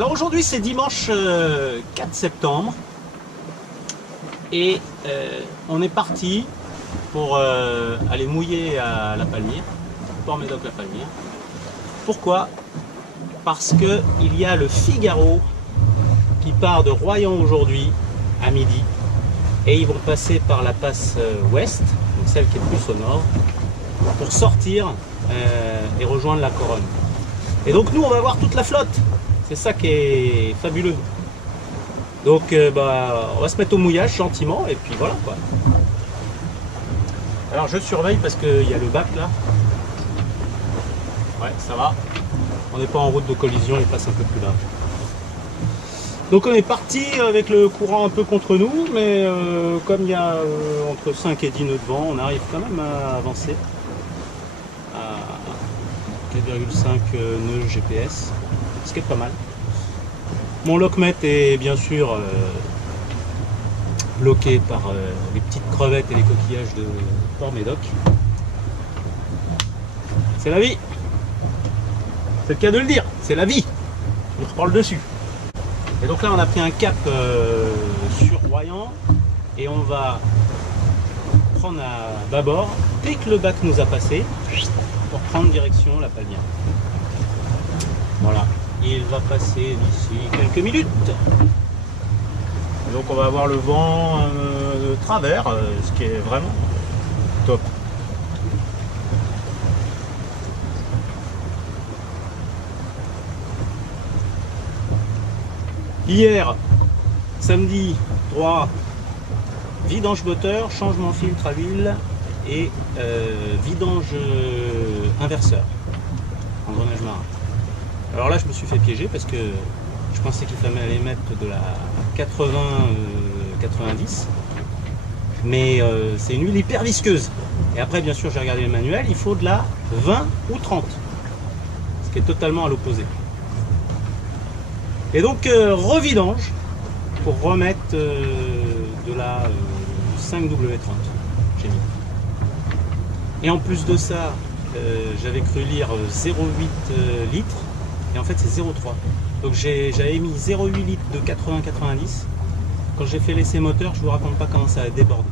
Alors aujourd'hui c'est dimanche 4 septembre et on est parti pour aller mouiller à La Palmyre, Port-Médoc-La Palmyre. Pourquoi? Parce que il y a le Figaro qui part de Royan aujourd'hui à midi et ils vont passer par la passe ouest, donc celle qui est plus au nord, pour sortir et rejoindre la Coronne. Et donc nous on va voir toute la flotte, c'est ça qui est fabuleux. Donc on va se mettre au mouillage gentiment et puis voilà quoi. Alors je surveille parce qu'il y a le bac là. Ouais, ça va. On n'est pas en route de collision, il passe un peu plus large. Donc on est parti avec le courant un peu contre nous, mais comme il y a entre 5 et 10 nœuds de vent, on arrive quand même à avancer à 4,5 nœuds GPS, ce qui est pas mal. Mon lockmet est bien sûr bloqué par les petites crevettes et les coquillages de Port-Médoc. C'est la vie. C'est le cas de le dire, c'est la vie. Je reprends le dessus. Et donc là on a pris un cap sur Royan et on va prendre à bâbord dès que le bac nous a passé pour prendre direction La Palmyre. Voilà, il va passer d'ici quelques minutes. Et donc on va avoir le vent de travers, ce qui est vraiment top. Hier, samedi 3, vidange moteur, changement filtre à huile et vidange inverseur, engrenage marin. Alors là je me suis fait piéger parce que je pensais qu'il fallait mettre de la 80-90, mais c'est une huile hyper visqueuse. Et après bien sûr j'ai regardé le manuel, il faut de la 20 ou 30, ce qui est totalement à l'opposé. Et donc revidange pour remettre de la 5W30 j'ai mis. Et en plus de ça j'avais cru lire 0,8 litres et en fait c'est 0,3. Donc j'avais mis 0,8 litres de 80-90. Quand j'ai fait l'essai moteur, je vous raconte pas comment ça a débordé.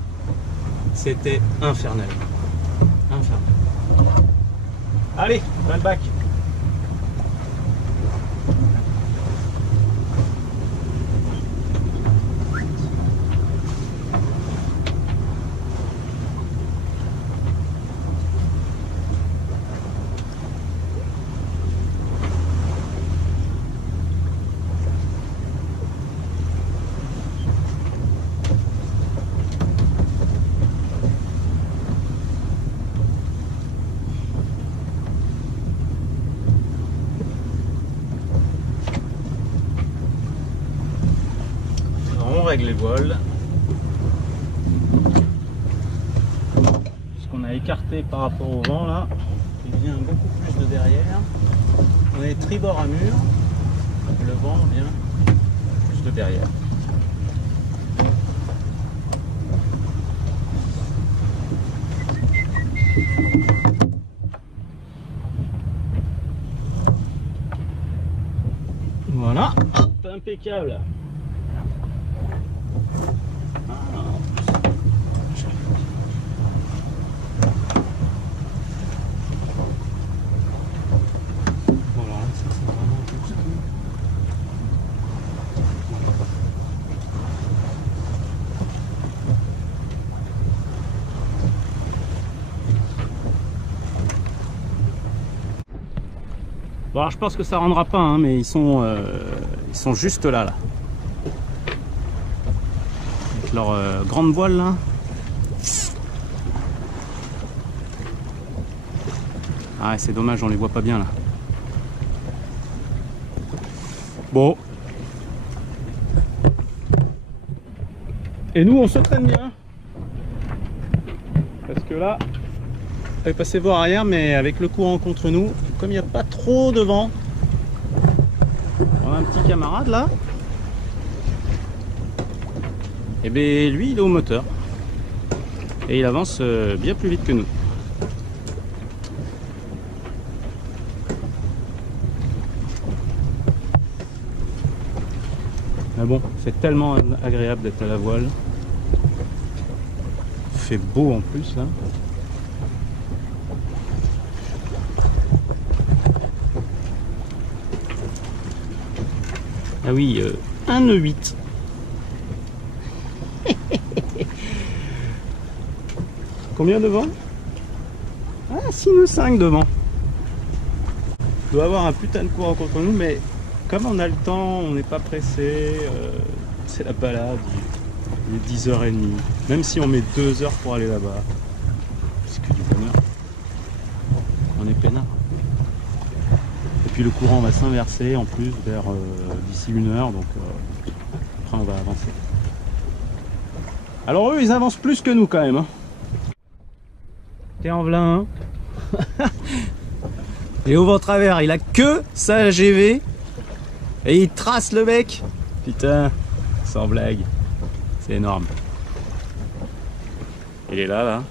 C'était infernal. Infernal. Allez, va le bac. On règle les voiles. Ce qu'on a écarté par rapport au vent là, il vient beaucoup plus de derrière. On est tribord à mur, le vent vient plus de derrière. Voilà, hop, impeccable. Bon, alors je pense que ça rendra pas, hein, mais ils sont juste là, avec leur grande voile là. Ah, c'est dommage, on les voit pas bien là. Bon. Et nous, on se traîne bien. Parce que là, on est passé voir arrière, mais avec le courant contre nous, comme il n'y a pas trop de vent, on a un petit camarade là. Et bien lui, il est au moteur. Et il avance bien plus vite que nous. Mais bon, c'est tellement agréable d'être à la voile. Il fait beau en plus là. Ah oui, 1 nœud 8. Combien devant? Ah, 6 nœuds 5 devant. Il doit avoir un putain de courant contre nous, mais comme on a le temps, on n'est pas pressé. C'est la balade. Il est 10h30. Même si on met 2 heures pour aller là-bas, c'est que du bonheur. On est peinard. Et puis le courant va s'inverser en plus vers d'ici 1 heure, donc après on va avancer. Alors eux ils avancent plus que nous quand même. Hein. T'es en velin. Hein. Et au vent travers, il a que sa GV et il trace le mec. Putain, sans blague, c'est énorme. Il est là, là.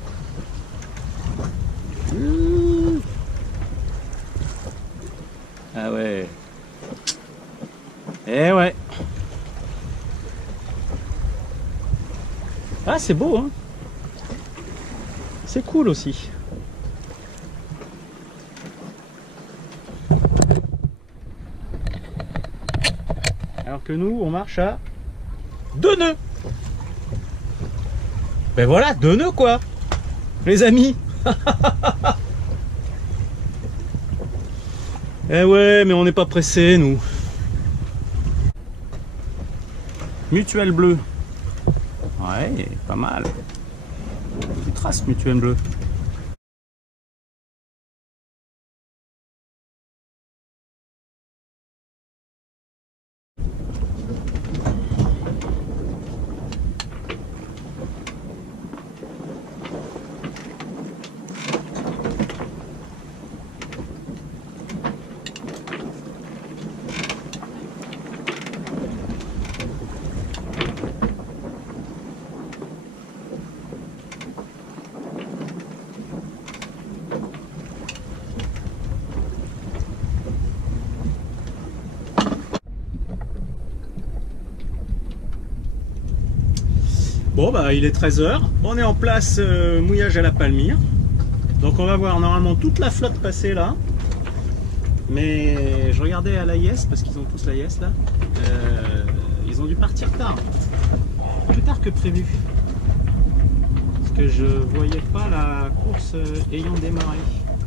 Ah ouais. Eh ouais. Ah c'est beau hein. C'est cool aussi. Alors que nous on marche à 2 nœuds. Ben voilà, 2 nœuds quoi. Les amis. Eh ouais, mais on n'est pas pressé nous. Mutuelle bleue. Ouais, pas mal. Tu traces mutuelle bleue. Bon bah il est 13 h, on est en place mouillage à la Palmyre. Donc on va voir normalement toute la flotte passer là. Mais je regardais à l'AIS, parce qu'ils ont tous l'AIS là, ils ont dû partir tard. Plus tard que prévu. Parce que je voyais pas la course ayant démarré.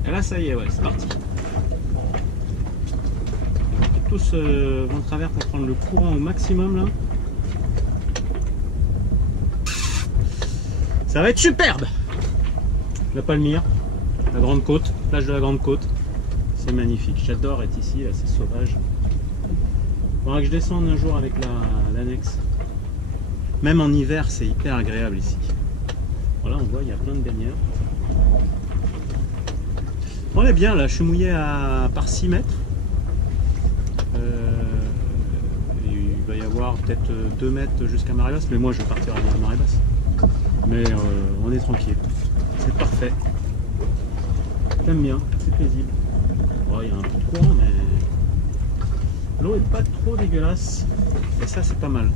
Et là ça y est, ouais, c'est parti. Et tous vont de travers pour prendre le courant au maximum là. Ça va être superbe. La Palmyre, la Grande Côte, plage de la Grande Côte. C'est magnifique. J'adore être ici, là, c'est sauvage. Il faudra que je descende un jour avec l'annexe. Même en hiver, c'est hyper agréable ici. Voilà, on voit, il y a plein de baigneurs. On est bien là, je suis mouillé par 6 mètres. Il va y avoir peut-être 2 mètres jusqu'à marée basse, mais moi je vais partir avant la marée basse. Mais on est tranquille, c'est parfait. J'aime bien, c'est paisible. Bon, il y a un peu de courant, mais l'eau est pas trop dégueulasse. Et ça, c'est pas mal.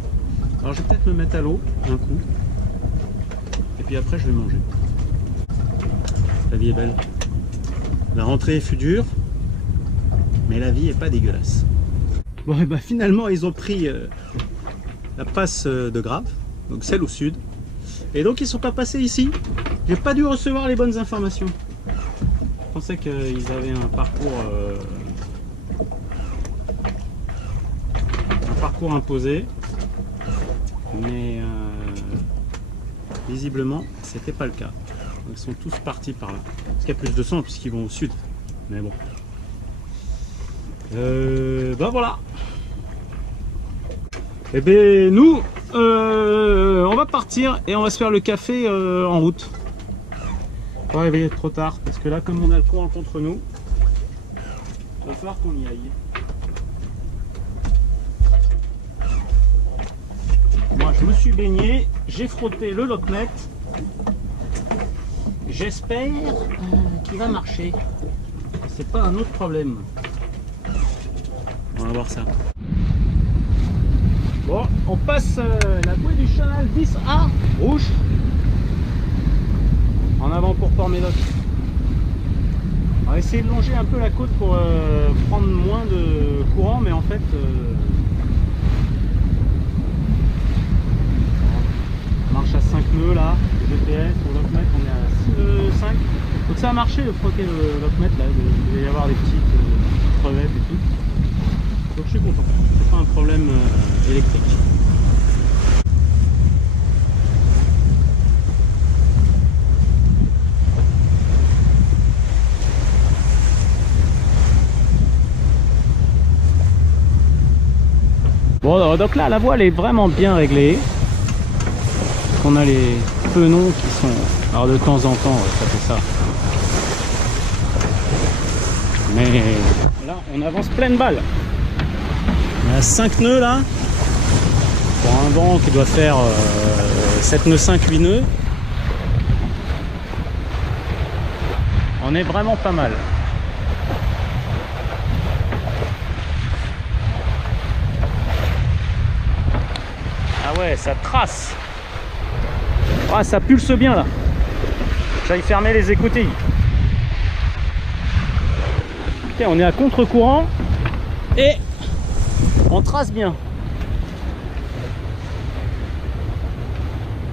Alors, je vais peut-être me mettre à l'eau un coup. Et puis après, je vais manger. La vie est belle. La rentrée fut dure, mais la vie est pas dégueulasse. Bon, et bah finalement, ils ont pris la passe de Grave, donc celle au sud. Et donc ils sont pas passés ici. J'ai pas dû recevoir les bonnes informations. Je pensais qu'ils avaient un parcours imposé, mais visiblement c'était pas le cas. Donc, ils sont tous partis par là. Parce qu'il y a plus de sang puisqu'ils vont au sud. Mais bon. Ben voilà. Et ben nous. On va partir et on va se faire le café en route. Pas réveiller trop tard parce que là comme on a le courant contre nous, il va falloir qu'on y aille. Moi je me suis baigné, j'ai frotté le locknet. J'espère qu'il va marcher. C'est pas un autre problème. On va voir ça. Bon. On passe la bouée du Chenal 10A rouge en avant pour Port-Médoc. On va essayer de longer un peu la côte pour prendre moins de courant, mais en fait on marche à 5 nœuds là, le GPS au lockmètre on est à 6 nœuds 5. Donc ça a marché de frotter le lockmètre là, il devait y avoir des petites crevettes et tout. Donc je suis content, c'est pas un problème électrique. Bon, donc là la voile est vraiment bien réglée. On a les penons qui sont... Alors de temps en temps ça fait ça. Mais là on avance pleine balle. On a 5 nœuds là. Pour un vent qui doit faire 7 nœuds 5, 8 nœuds. On est vraiment pas mal. Ah ouais, ça trace. Ah, ça pulse bien là. J'aille fermer les écoutilles. Okay, on est à contre-courant et on trace bien.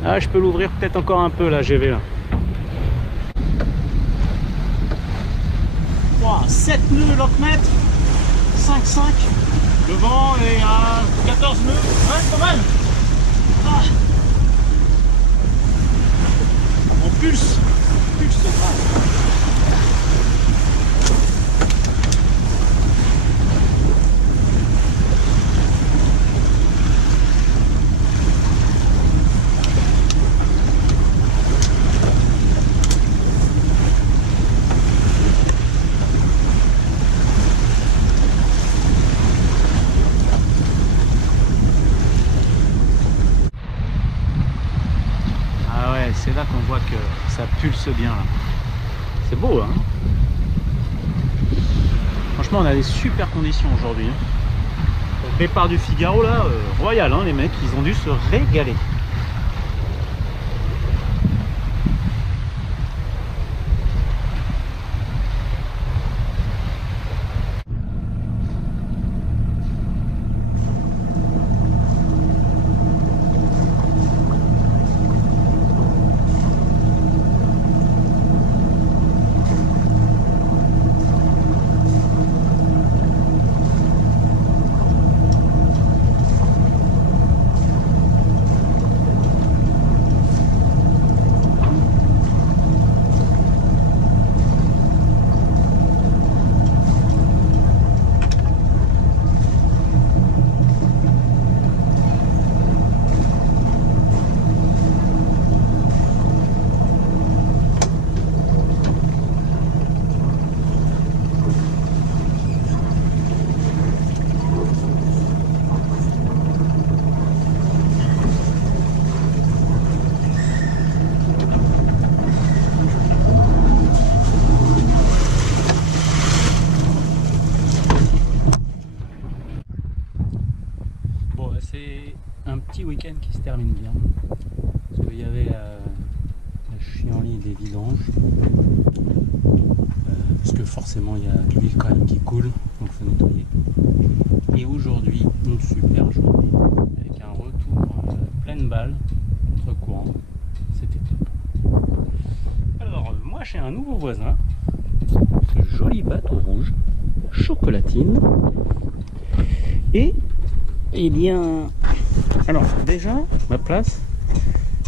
Ah, je peux l'ouvrir peut-être encore un peu la GV là. 7 nœuds lockmètre, 5-5. Le vent est à 14 nœuds. Ouais, pas mal. Ah. On pulse grave. C'est là qu'on voit que ça pulse bien là. C'est beau hein. Franchement on a des super conditions aujourd'hui. Au départ du Figaro là, royal hein, les mecs, ils ont dû se régaler. C'est un petit week-end qui se termine bien parce qu'il y avait la chienlit des vidanges parce que forcément il y a l'huile quand même qui coule donc il faut nettoyer. Et aujourd'hui une super journée avec un retour pleine balle contre courant, c'était top. Alors moi j'ai un nouveau voisin, ce joli bateau rouge chocolatine. Et eh bien, alors déjà ma place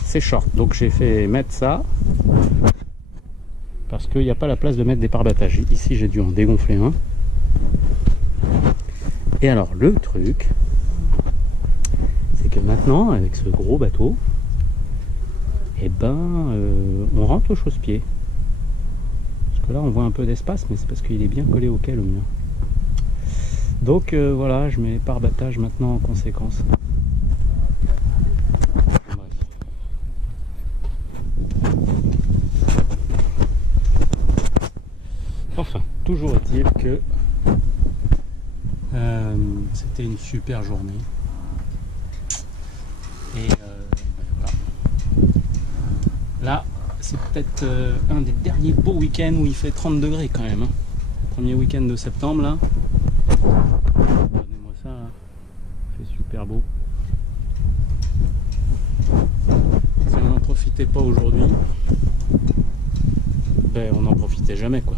c'est short, donc j'ai fait mettre ça parce qu'il n'y a pas la place de mettre des pare-battages. Ici j'ai dû en dégonfler un. Et alors le truc c'est que maintenant avec ce gros bateau et ben on rentre au chausse-pied parce que là on voit un peu d'espace, mais c'est parce qu'il est bien collé au quai le mien. Donc voilà, je mets pare-battage maintenant en conséquence. Bref. Enfin, toujours est-il que c'était une super journée. Et voilà. Là, c'est peut-être un des derniers beaux week-ends où il fait 30 degrés quand même. Hein. Premier week-end de septembre là. Regardez-moi ça, là. Il fait super beau. Si on n'en profitait pas aujourd'hui, ben on n'en profitait jamais quoi.